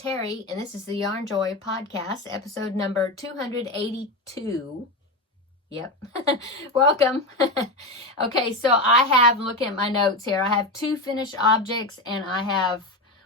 Terry, and this is the Yarnjoy podcast, episode number 282. Yep. Welcome. Okay, so I have, looking at my notes here, I have 2 finished objects, and I have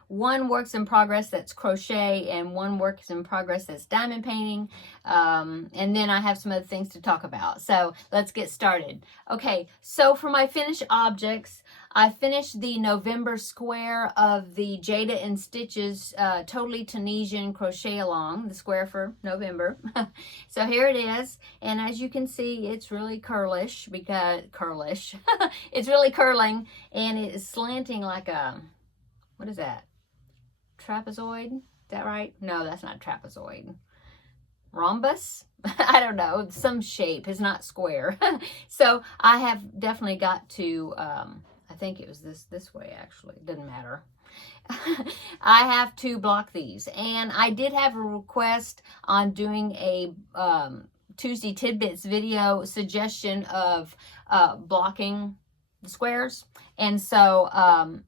1 works in progress that's crochet and 1 works in progress that's diamond painting. And then I have some other things to talk about. So let's get started. Okay, so for my finished objects, I finished the November square of the Jada and Stitches Totally Tunisian crochet along, the square for November. So here it is, and as you can see, it's really curlish, it's really curling, and it is slanting like a, what is that? Trapezoid? Is that right? No, that's not trapezoid. Rhombus? I don't know, some shape. It's not square. So I have definitely got to, I think it was this way actually. It doesn't matter. I have to block these. And I did have a request on doing a Tuesday Tidbits video suggestion of blocking the squares. And so I'm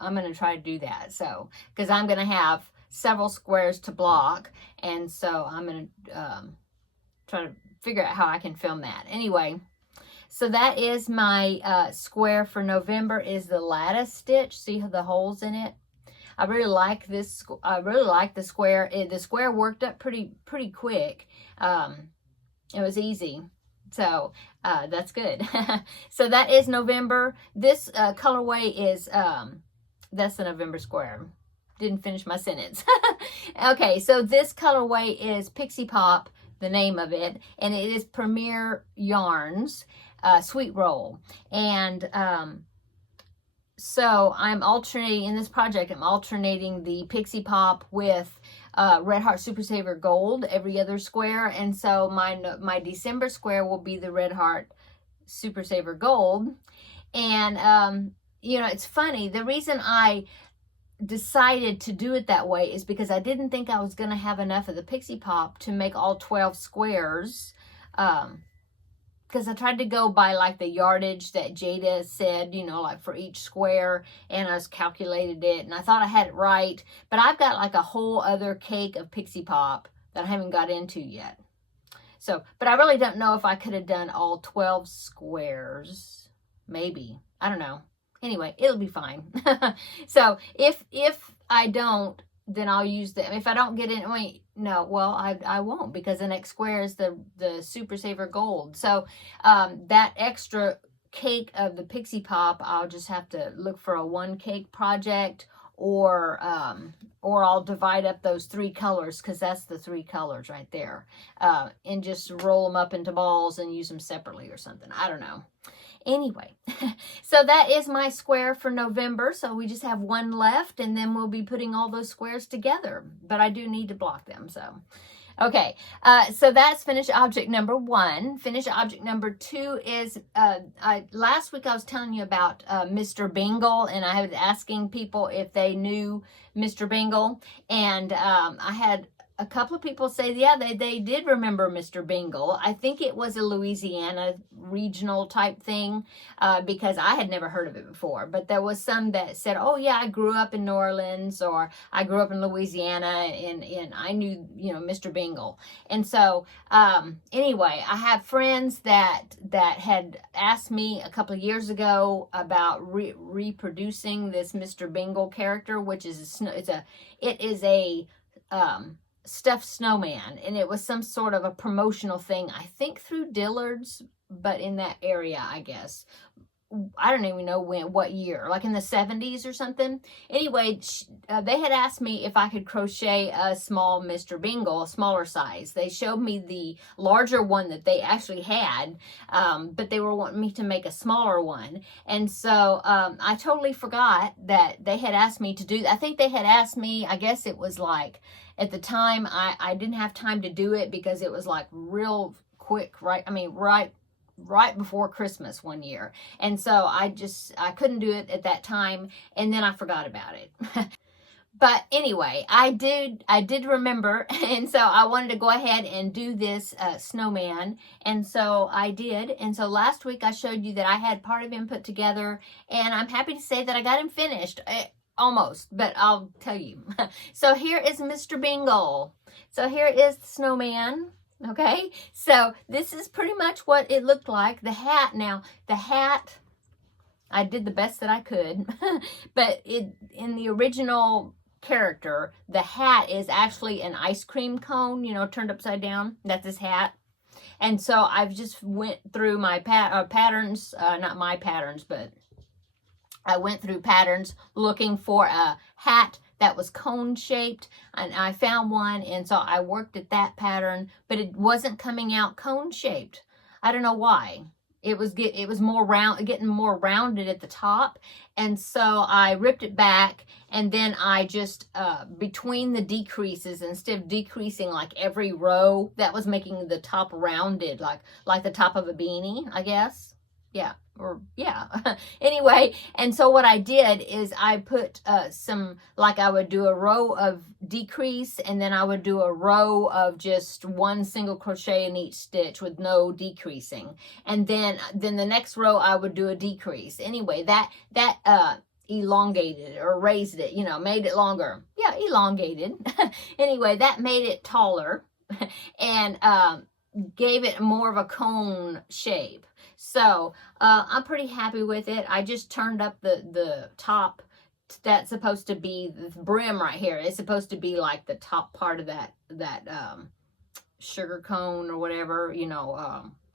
going to try to do that. So, because I'm going to have several squares to block. And so I'm going to try to figure out how I can film that. Anyway, so that is my square for November, is the lattice stitch. See the holes in it? I really like this. I really like the square. The square worked up pretty quick. It was easy. So that's good. So that is November. This colorway is, that's the November square. Didn't finish my sentence. Okay, so this colorway is Pixie Pop, the name of it, and it is Premier Yarns Sweet Roll. And so I'm alternating, in this project, I'm alternating the Pixie Pop with Red Heart Super Saver Gold every other square. And so my December square will be the Red Heart Super Saver Gold. And, you know, it's funny. The reason I decided to do it that way is because I didn't think I was going to have enough of the Pixie Pop to make all 12 squares. Because I tried to go by like the yardage that Jada said, you know, like for each square, and I just calculated it, and I thought I had it right, but I've got like a whole other cake of Pixie Pop that I haven't got into yet. So, but I really don't know if I could have done all 12 squares. Maybe. I don't know. Anyway, it'll be fine. So if I don't, then I'll use them. If I don't get in, wait, no, well, I won't, because the next square is the Super Saver Gold. So that extra cake of the Pixie Pop, I'll just have to look for a 1 cake project, or I'll divide up those 3 colors, because that's the 3 colors right there, and just roll them up into balls and use them separately or something. I don't know. Anyway, so that is my square for November. So we just have 1 left, and then we'll be putting all those squares together. But I do need to block them. So, okay. So that's finished object number 1. Finished object number 2 is, last week I was telling you about Mr. Bingle, and I was asking people if they knew Mr. Bingle. And I had a couple of people say, yeah, they did remember Mr. Bingle. I think it was a Louisiana regional type thing, because I had never heard of it before. But there was some that said, oh yeah, I grew up in New Orleans, or I grew up in Louisiana, and I knew, you know, Mr. Bingle. And so anyway, I have friends that had asked me a couple of years ago about reproducing this Mr. Bingle character, which is it is a stuffed snowman, and it was some sort of a promotional thing, I think through Dillard's, but in that area, I guess. I don't even know what year, like in the 70s or something. Anyway, they had asked me if I could crochet a small Mr. Bingle, a smaller size. They showed me the larger one that they actually had, but they were wanting me to make a smaller one. And so I totally forgot that they had asked me to do that. I think they had asked me, I guess it was like, at the time, I didn't have time to do it because it was like real quick, right? I mean, right before Christmas one year. And so I couldn't do it at that time, and then I forgot about it. But anyway, I did remember, and so I wanted to go ahead and do this snowman, and so I did. And so last week I showed you that I had part of him put together, and I'm happy to say that I got him finished. almost, but I'll tell you. So here is Mr. Bingle. So here is the snowman. Okay, so this is pretty much what it looked like. The hat, now the hat, I did the best that I could, but in the original character, the hat is actually an ice cream cone, you know, turned upside down. That's his hat. And so I've just went through my patterns, not my patterns, but I went through patterns looking for a hat that was cone shaped, and I found one, and so I worked at that pattern, but it wasn't coming out cone shaped. I don't know why. It was more round, getting more rounded at the top, and so I ripped it back, and then I just between the decreases, instead of decreasing like every row, that was making the top rounded, like the top of a beanie, I guess. Yeah. Or yeah. Anyway, and so what I did is I put some, like I would do a row of decrease, and then I would do a row of just one single crochet in each stitch with no decreasing, and then the next row I would do a decrease. Anyway, that elongated or raised it, you know, made it longer. Yeah, elongated. Anyway, that made it taller and gave it more of a cone shape. So I'm pretty happy with it. I just turned up the top. That's supposed to be the brim right here. It's supposed to be like the top part of that sugar cone or whatever, you know,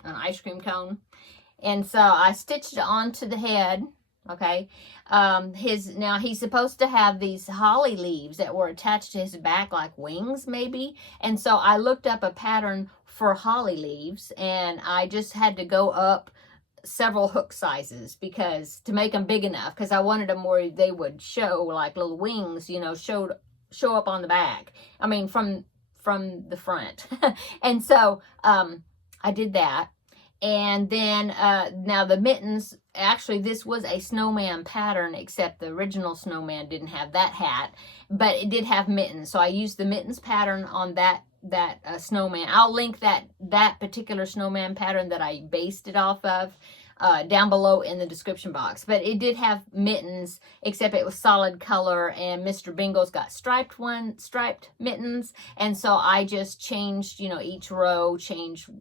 an ice cream cone. And so I stitched it onto the head. Okay. Now he's supposed to have these holly leaves that were attached to his back like wings maybe. And so I looked up a pattern for holly leaves, and I just had to go up several hook sizes because to make them big enough, because I wanted them where they would show like little wings, you know, show up on the back. I mean, from the front. And so I did that. And then now the mittens, actually this was a snowman pattern, except the original snowman didn't have that hat, but it did have mittens. So I used the mittens pattern on that snowman. I'll link that particular snowman pattern that I based it off of down below in the description box. But it did have mittens, except it was solid color, and Mr. Bingle's got striped mittens. And so I just changed, you know, each row, changed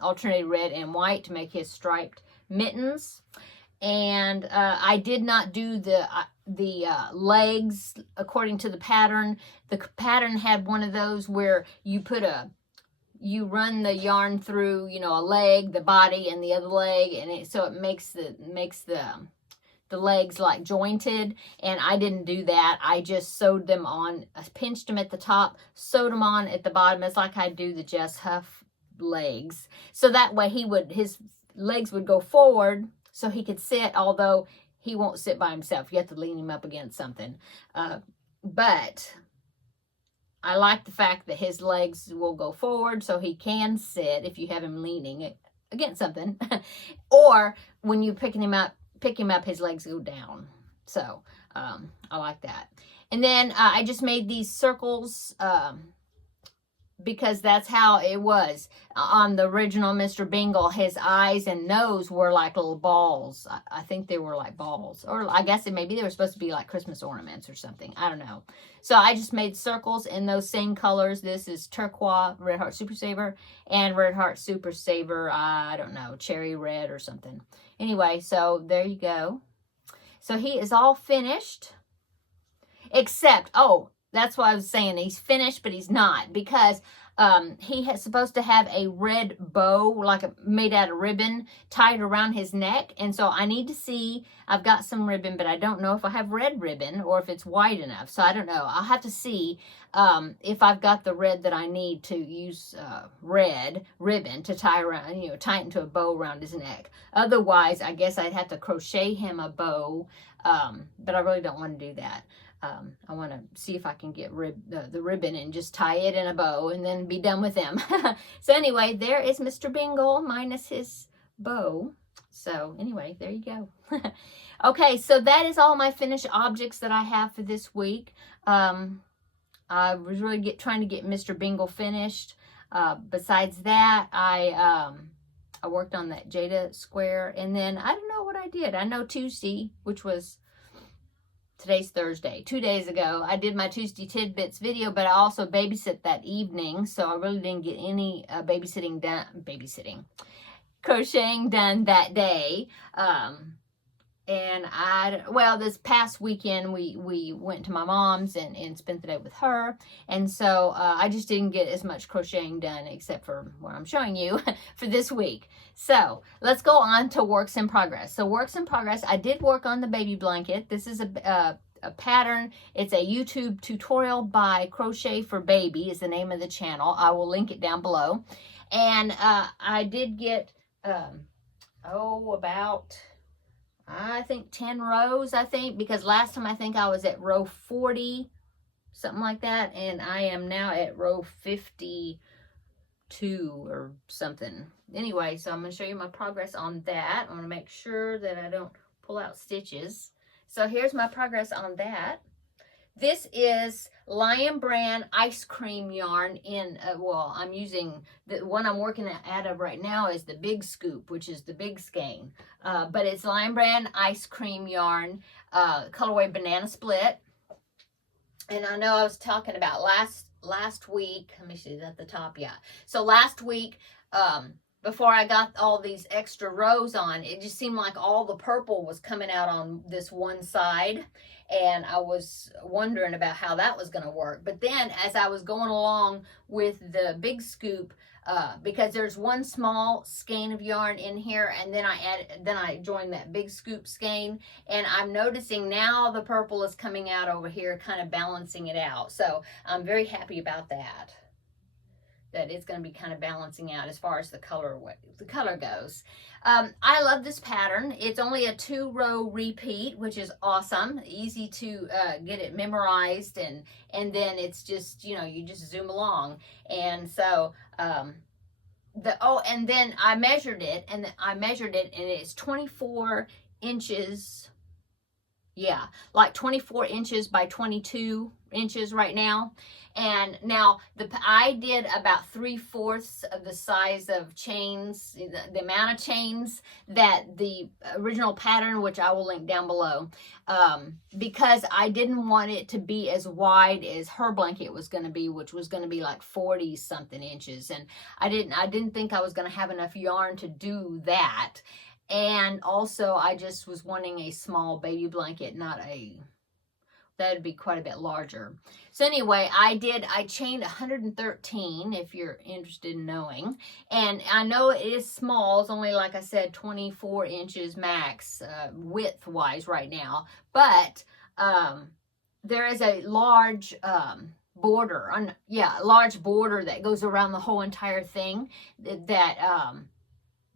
alternated red and white to make his striped mittens. And I did not do the legs according to the pattern. The pattern had one of those where you run the yarn through, you know, a leg, the body, and the other leg, and so it makes the legs like jointed. And I didn't do that. I just sewed them on. I pinched them at the top, sewed them on at the bottom. It's like I do the Jess Huff legs. So that way his legs would go forward, so he could sit, although he won't sit by himself. You have to lean him up against something. But I like the fact that his legs will go forward so he can sit if you have him leaning against something. Or when you pick him up, his legs go down. So I like that. And then I just made these circles because that's how it was on the original Mr. Bingle. His eyes and nose were like little balls. I think they were like balls, or I guess maybe they were supposed to be like Christmas ornaments or something. I don't know. So I just made circles in those same colors. This is Turquoise Red Heart Super Saver and Red Heart Super Saver, I don't know, cherry red or something. Anyway, so there you go. So he is all finished, except, oh, that's what I was saying. He's finished, but he's not, because he is supposed to have a red bow, like made out of ribbon, tied around his neck. And so I need to see, I've got some ribbon, but I don't know if I have red ribbon or if it's wide enough. So I don't know. I'll have to see if I've got the red that I need to use red ribbon to tie around, you know, tie it into a bow around his neck. Otherwise, I guess I'd have to crochet him a bow, but I really don't want to do that. I want to see if I can get the ribbon and just tie it in a bow and then be done with them. So anyway, there is Mr. Bingle minus his bow. So anyway, there you go. Okay, so that is all my finished objects that I have for this week. I was really trying to get Mr. Bingle finished. Besides that, I worked on that Jada square, and then I don't know what I did. I know Tuesday, which was today's Thursday. 2 days ago, I did my Tuesday Tidbits video, but I also babysat that evening, so I really didn't get any crocheting done that day. And well, this past weekend, we went to my mom's and spent the day with her. And so I just didn't get as much crocheting done, except for what I'm showing you for this week. So let's go on to works in progress. So works in progress, I did work on the baby blanket. This is a pattern. It's a YouTube tutorial by Crochet for Baby is the name of the channel. I will link it down below. And I did get, about... I think 10 rows, because last time I think I was at row 40, something like that, and I am now at row 52 or something. Anyway, so I'm going to show you my progress on that. I want to make sure that I don't pull out stitches. So here's my progress on that. This is Lion Brand ice cream yarn in, well, I'm using, the one I'm working out of right now is the Big Scoop, which is the big skein. But it's Lion Brand ice cream yarn, colorway Banana Split. And I know I was talking about last week, let me see, is at the top, yeah. So last week, before I got all these extra rows on, it just seemed like all the purple was coming out on this one side. And I was wondering about how that was going to work. But then as I was going along with the Big Scoop, because there's one small skein of yarn in here, and then I joined that Big Scoop skein, and I'm noticing now the purple is coming out over here, kind of balancing it out. So I'm very happy about that. That it's going to be kind of balancing out as far as the color goes. I love this pattern. It's only a 2-row repeat, which is awesome. Easy to get it memorized, and then it's just, you just zoom along. And so and then I measured it, and it's 24 inches. Yeah, like 24 inches by 22 inches right now. And now I did about 3/4 of the size of chains, the amount of chains that the original pattern, which I will link down below, because I didn't want it to be as wide as her blanket was going to be, which was going to be like 40 something inches. And I didn't think I was going to have enough yarn to do that. And also I just was wanting a small baby blanket, that'd be quite a bit larger. So anyway, I chained 113, if you're interested in knowing. And I know it is small. It's only, like I said, 24 inches max, width-wise right now. But there is a large border, large border that goes around the whole entire thing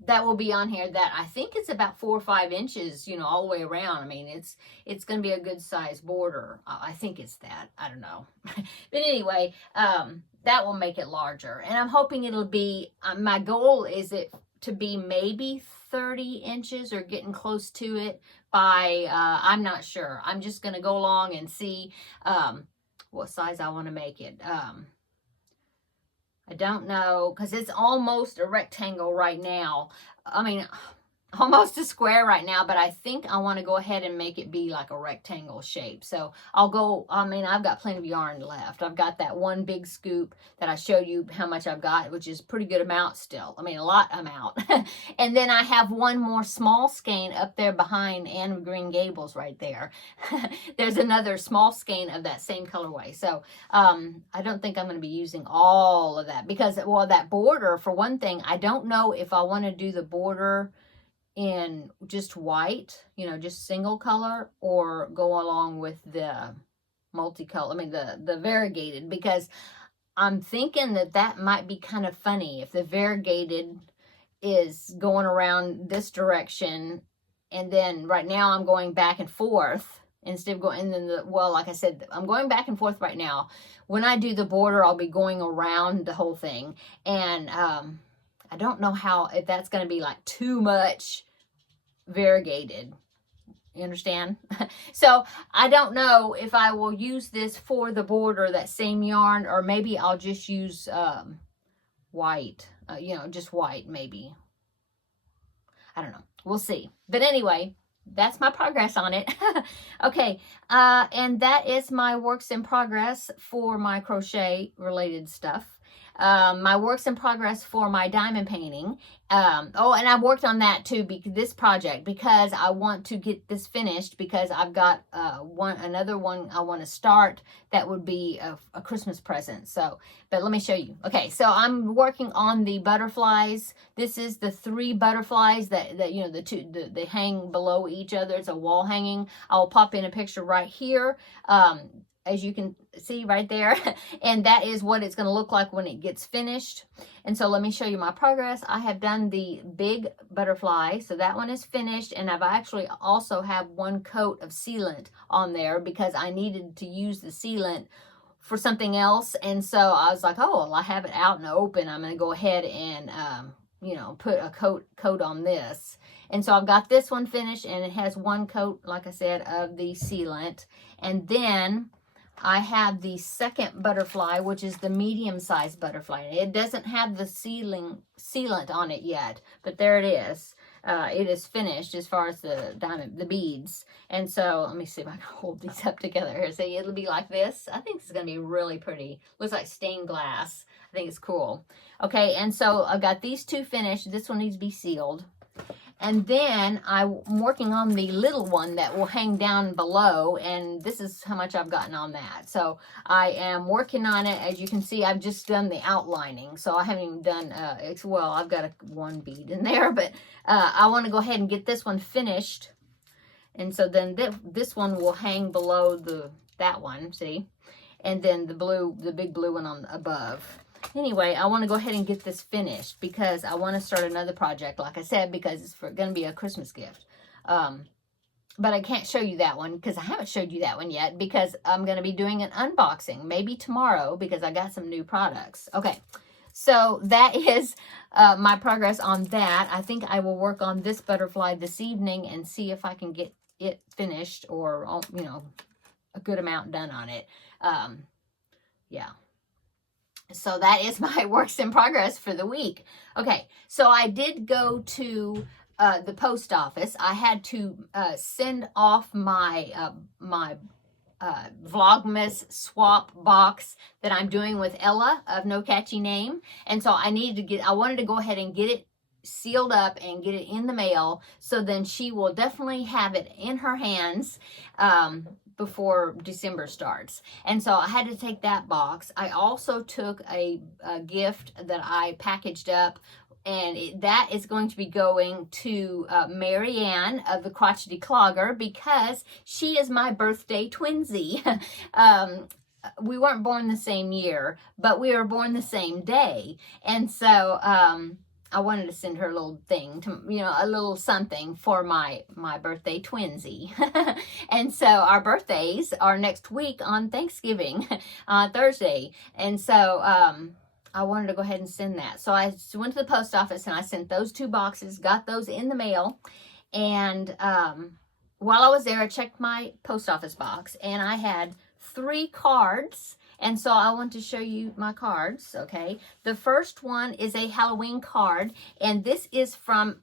that will be on here, that I think it's about 4 or 5 inches, all the way around. I mean, it's going to be a good size border. I think it's that. I don't know. But anyway, that will make it larger. And I'm hoping it'll be, my goal is it to be maybe 30 inches or getting close to it by, I'm not sure. I'm just going to go along and see what size I want to make it. I don't know, because it's almost a rectangle right now. I mean, almost a square right now, but I think I want to go ahead and make it be like a rectangle shape. So I've got plenty of yarn left. I've got that one Big Scoop that I showed you how much I've got, which is a pretty good amount still. I mean, a lot amount. And then I have one more small skein up there behind Anne of Green Gables right there. There's another small skein of that same colorway. So I don't think I'm going to be using all of that because, well, that border, for one thing, I don't know if I want to do the border in just white, just single color, or go along with the multicolor, the variegated, because I'm thinking that might be kind of funny if the variegated is going around this direction, and then right now I'm going back and forth instead of going, and then like I said, I'm going back and forth right now. When I do the border, I'll be going around the whole thing, and I don't know if that's going to be like too much variegated. You understand? So I don't know if I will use this for the border, that same yarn, or maybe I'll just use white, just white maybe. I don't know. We'll see. But anyway, that's my progress on it. Okay, and that is my works in progress for my crochet related stuff. My works in progress for my diamond painting. Oh, and I worked on that too, this project, because I want to get this finished, because I've got another one I want to start that would be a Christmas present. So, but let me show you. Okay, so I'm working on the butterflies. This is the 3 butterflies that you know, the two, they hang below each other. It's a wall hanging. I'll pop in a picture right here. As you can see right there, and that is what it's going to look like when it gets finished. And so let me show you my progress. I have done the big butterfly, so that one is finished, and I've actually also have 1 coat of sealant on there because I needed to use the sealant for something else. And so I was like, oh, well, I have it out in the open, I'm going to go ahead and you know, put a coat on this. And so I've got this one finished, and it has 1 coat, like I said, of the sealant. And then I have the second butterfly, which is the medium-sized butterfly. It doesn't have the sealant on it yet, but there it is. It is finished as far as the beads. And so let me see if I can hold these up together here. See, it'll be like this. I think it's going to be really pretty. Looks like stained glass. I think it's cool. Okay, and so I've got these 2 finished. This one needs to be sealed. And then I'm working on the little one that will hang down below, and this is how much I've gotten on that. So I am working on it. As you can see, I've just done the outlining, so I haven't even done, well, I've got 1 bead in there, but I want to go ahead and get this one finished. And so then this one will hang below that one, see? And then the big blue one on above. Anyway, I want to go ahead and get this finished because I want to start another project, like I said, because it's going to be a Christmas gift. But I can't show you that one because I haven't showed you that one yet, because I'm going to be doing an unboxing maybe tomorrow because I got some new products. Okay, so that is my progress on that. I think I will work on this butterfly this evening and see if I can get it finished, or, you know, a good amount done on it. Yeah. So that is my works in progress for the week. Okay, so I did go to the post office. I had to send off my Vlogmas swap box that I'm doing with Ella of No Catchy Name. And so I wanted to go ahead and get it sealed up and get it in the mail, so then she will definitely have it in her hands before December starts. And so I had to take that box. I also took a gift that I packaged up, and that is going to be going to Marianne of the Crotchety Clogger, because she is my birthday twinsy. We weren't born the same year, but we were born the same day. And so I wanted to send her a little thing, you know, a little something for my birthday twinsy. And so our birthdays are next week on Thanksgiving, Thursday. And so I wanted to go ahead and send that. So I went to the post office and I sent those 2 boxes, got those in the mail. And while I was there, I checked my post office box, and I had 3 cards. And so I want to show you my cards, okay? The first one is a Halloween card, and this is from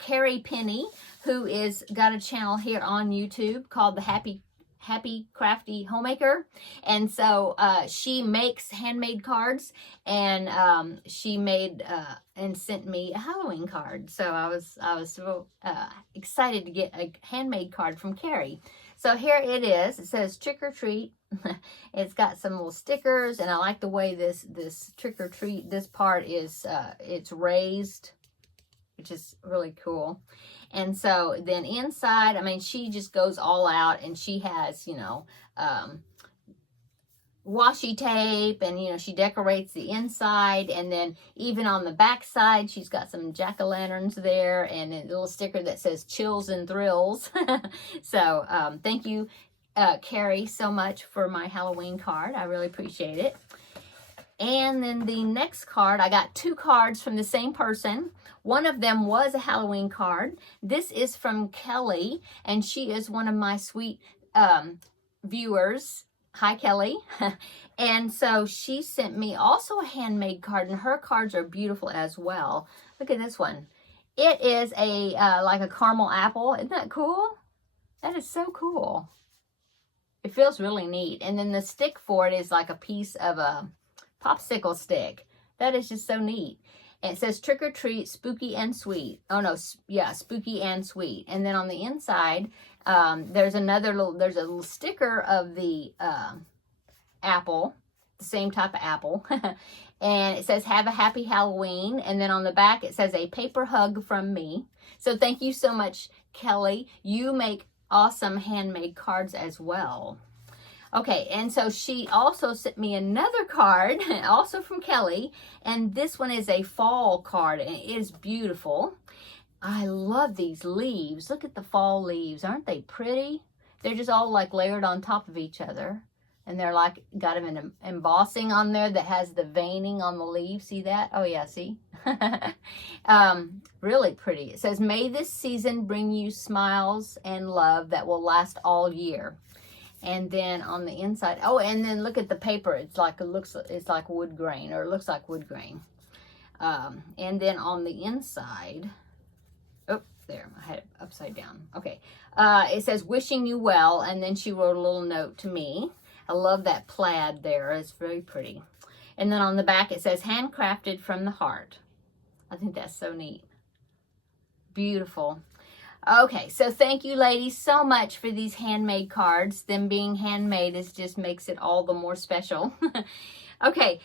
Carrie Penny, who is got a channel here on YouTube called the Happy Crafty Homemaker. And so she makes handmade cards, and she made and sent me a Halloween card. So I was so excited to get a handmade card from Carrie. So here it is. It says trick or treat. It's got some little stickers, and I like the way this trick or treat, this part is it's raised, which is really cool. And so then inside, I mean, she just goes all out, and she has, you know, washi tape, and, you know, she decorates the inside, and then even on the back side, she's got some jack-o'-lanterns there, and a little sticker that says chills and thrills. So thank you, Carrie, so much for my Halloween card. I really appreciate it. And then the next card, I got 2 cards from the same person. One of them was a Halloween card. This is from Kelly, and she is one of my sweet viewers. Hi, Kelly. And so she sent me also a handmade card, and her cards are beautiful as well. Look at this one. It is a like a caramel apple. Isn't that cool? That is so cool. It feels really neat. And then the stick for it is like a piece of a popsicle stick. That is just so neat. And it says trick or treat, spooky and sweet. Oh no, yeah, spooky and sweet. And then on the inside, there's a little sticker of the apple, the same type of apple. And it says, have a happy Halloween. And then on the back, it says, a paper hug from me. So thank you so much, Kelly. You make awesome handmade cards as well. Okay, and so she also sent me another card, also from Kelly. And this one is a fall card, and it is beautiful. I love these leaves. Look at the fall leaves. Aren't they pretty? They're just all like layered on top of each other. And they're like, got an embossing on there that has the veining on the leaves. See that? Oh yeah, see? Really pretty. It says, may this season bring you smiles and love that will last all year. And then on the inside, oh, and then look at the paper. It's like, it's like wood grain, or it looks like wood grain. And then on the inside, oh, there, I had it upside down. Okay. It says, wishing you well. And then she wrote a little note to me. I love that plaid there. It's very pretty. And then on the back it says, handcrafted from the heart. I think that's so neat. Beautiful. Okay, so thank you ladies so much for these handmade cards. Them being handmade just makes it all the more special. Okay,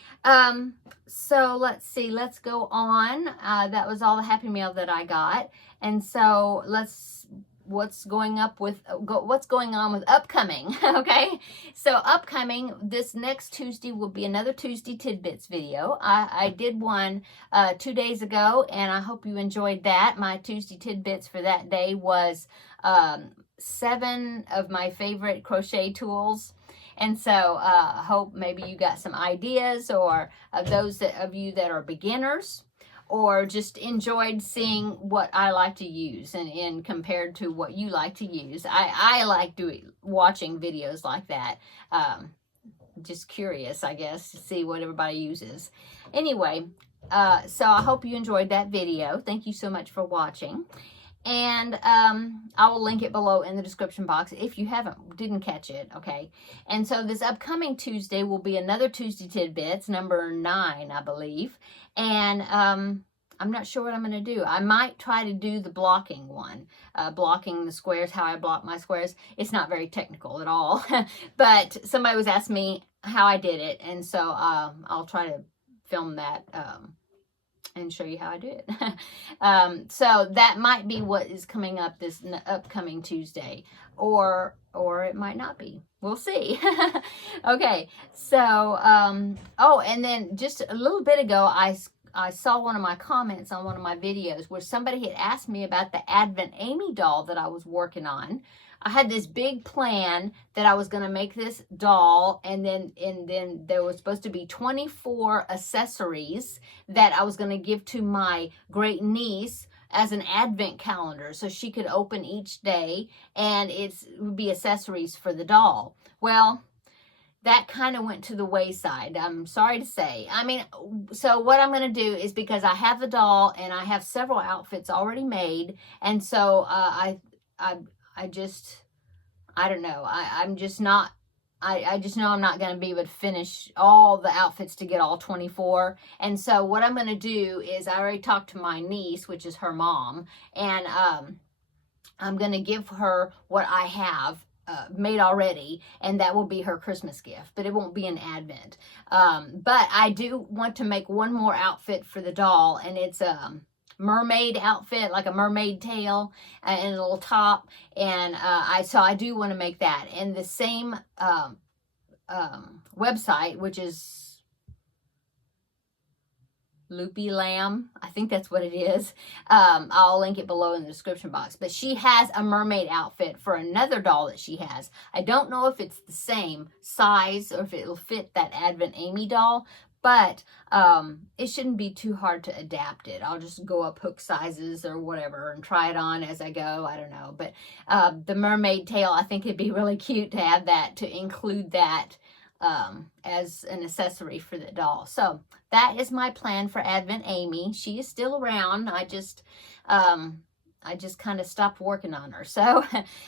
so let's see. Let's go on. That was all the Happy Mail that I got. And so what's going on with upcoming. Okay, so upcoming, this next Tuesday will be another Tuesday Tidbits video. I did one 2 days ago, and I hope you enjoyed that. My Tuesday Tidbits for that day was 7 of my favorite crochet tools. And so I hope maybe you got some ideas, or those of you that are beginners, or just enjoyed seeing what I like to use and compared to what you like to use. I like watching videos like that. Just curious, I guess, to see what everybody uses. Anyway, so I hope you enjoyed that video. Thank you so much for watching. And I will link it below in the description box if you didn't catch it, okay? And so this upcoming Tuesday will be another Tuesday Tidbits, number 9, I believe. And I'm not sure what I'm going to do. I might try to do the blocking one, blocking the squares, how I block my squares. It's not very technical at all, but somebody was asking me how I did it, and so I'll try to film that and show you how I do it. So that might be what is coming up this upcoming Tuesday, or it might not be. We'll see. Okay, so oh, and then just a little bit ago, I saw one of my comments on one of my videos where somebody had asked me about the Advent Amy doll that I was working on. I had this big plan that I was going to make this doll, and then there was supposed to be 24 accessories that I was going to give to my great niece as an advent calendar, so she could open each day, and it would be accessories for the doll. Well, that kind of went to the wayside, I'm sorry to say. I mean, so what I'm going to do is, because I have the doll and I have several outfits already made, and so I don't know. I just know I'm not going to be able to finish all the outfits to get all 24. And so what I'm going to do is, I already talked to my niece, which is her mom, and I'm going to give her what I have made already, and that will be her Christmas gift, but it won't be an Advent. But I do want to make one more outfit for the doll, and it's mermaid outfit, like a mermaid tail and a little top, and so I do want to make that. And the same website, which is Loopy Lamb, I think that's what it is. I'll link it below in the description box. But she has a mermaid outfit for another doll that she has. I don't know if it's the same size or if it'll fit that Advent Amy doll, but it shouldn't be too hard to adapt it. I'll just go up hook sizes or whatever and try it on as I go. I don't know. But the mermaid tail, I think it'd be really cute to have that, to include that as an accessory for the doll. So that is my plan for Advent Amy. She is still around. I just kind of stopped working on her. So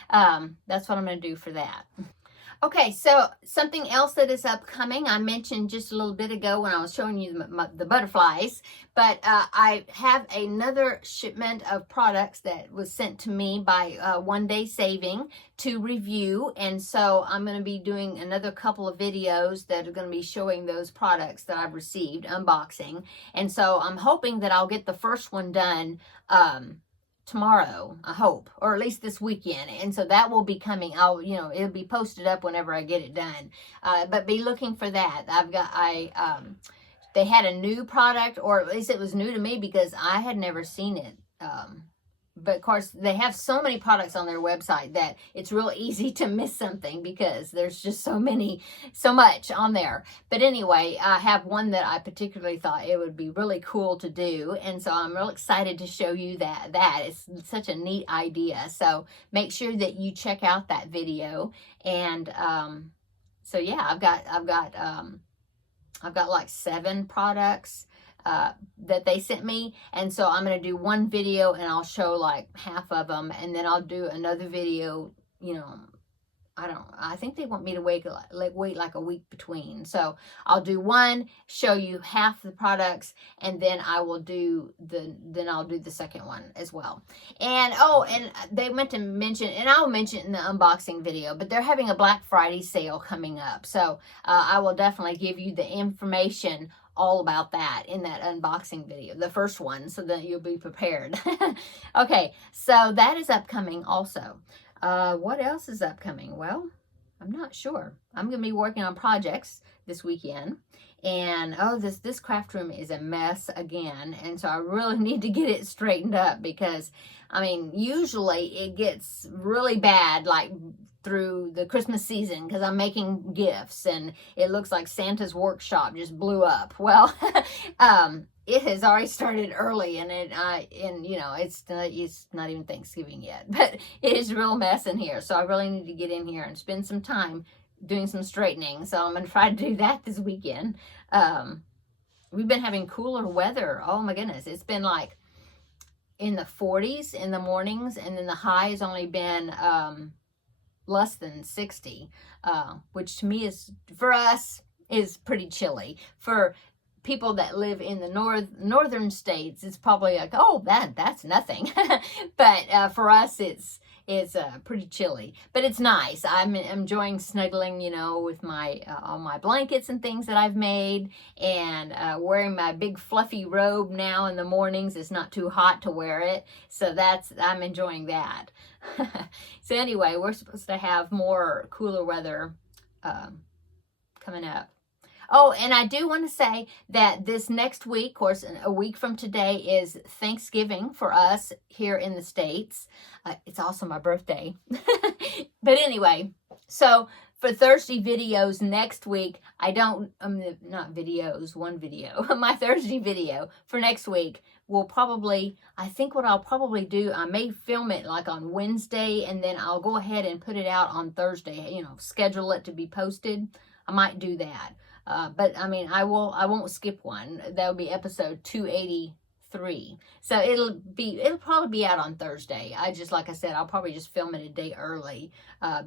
that's what I'm going to do for that. Okay, so something else that is upcoming, I mentioned just a little bit ago when I was showing you the butterflies, but I have another shipment of products that was sent to me by One Day Saving to review, and so I'm going to be doing another couple of videos that are going to be showing those products that I've received, unboxing, and so I'm hoping that I'll get the first one done tomorrow, I hope, or at least this weekend, and so that will be coming. It'll be posted up whenever I get it done, but be looking for that. They had a new product, or at least it was new to me because I had never seen it. But of course, they have so many products on their website that it's real easy to miss something because there's just so much on there. But anyway, I have one that I particularly thought it would be really cool to do. And so I'm real excited to show you that. It's such a neat idea. So make sure that you check out that video. And so yeah, I've got like 7 products that they sent me, and so I'm going to do one video and I'll show like half of them, and then I'll do another video. I think they want me to wait like a week between, so I'll do one, show you half the products, and then I'll do the second one as well. And and they meant to mention, and I'll mention it in the unboxing video, but they're having a Black Friday sale coming up, so I will definitely give you the information all about that in that unboxing video, the first one, so that you'll be prepared. Okay, so that is upcoming also. What else is upcoming? Well, I'm not sure. I'm going to be working on projects this weekend, and this craft room is a mess again, and so I really need to get it straightened up because, I mean, usually it gets really bad like through the Christmas season because I'm making gifts and it looks like Santa's workshop just blew up. Well, it has already started early, and it's not even Thanksgiving yet, but it is a real mess in here. So I really need to get in here and spend some time doing some straightening. So I'm going to try to do that this weekend. We've been having cooler weather. Oh my goodness. It's been like in the 40s in the mornings, and then the high has only been less than 60, which to me for us is pretty chilly. For people that live in the northern states, it's probably like, oh, that's nothing. But for us, it's pretty chilly, but it's nice. I'm enjoying snuggling, with my all my blankets and things that I've made, and wearing my big fluffy robe now in the mornings. It's not too hot to wear it, so I'm enjoying that. So anyway, we're supposed to have more cooler weather coming up. Oh, and I do want to say that this next week, of course, a week from today, is Thanksgiving for us here in the States. It's also my birthday. But anyway, so for Thursday videos next week, not videos, one video. My Thursday video for next week will probably, I think what I'll probably do, I may film it like on Wednesday, and then I'll go ahead and put it out on Thursday, schedule it to be posted. I might do that. But I mean, I won't skip one. That'll be episode 283. So it'll probably be out on Thursday. Like I said, I'll probably just film it a day early,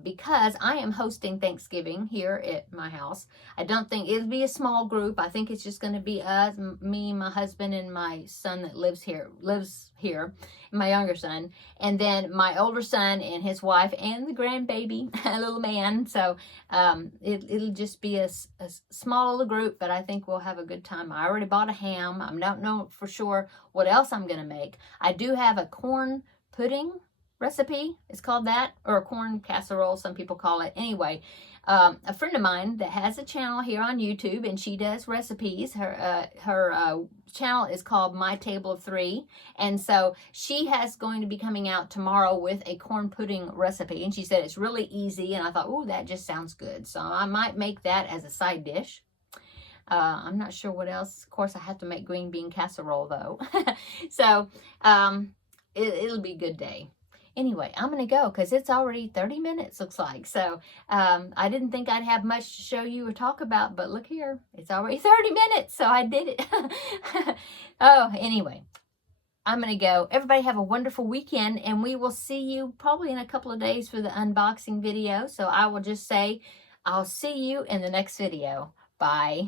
because I am hosting Thanksgiving here at my house. I don't think it'll be a small group. I think it's just going to be us, me, my husband, and my son that lives here, my younger son, and then my older son and his wife and the grandbaby, a little man. So it'll just be a small little group, but I think we'll have a good time. I already bought a ham. I don't know for sure what else I'm going to make. I do have a corn pudding recipe. It's called that, or a corn casserole, some people call it. Anyway, a friend of mine that has a channel here on YouTube, and she does recipes. Her channel is called My Table of Three, and so she has going to be coming out tomorrow with a corn pudding recipe, and she said it's really easy, and I thought, oh, that just sounds good. So I might make that as a side dish. I'm not sure what else. Of course, I have to make green bean casserole though. So it'll be a good day. Anyway, I'm going to go because it's already 30 minutes, looks like. So I didn't think I'd have much to show you or talk about, but look here. It's already 30 minutes, so I did it. Oh, anyway, I'm going to go. Everybody have a wonderful weekend, and we will see you probably in a couple of days for the unboxing video. So I will just say, I'll see you in the next video. Bye.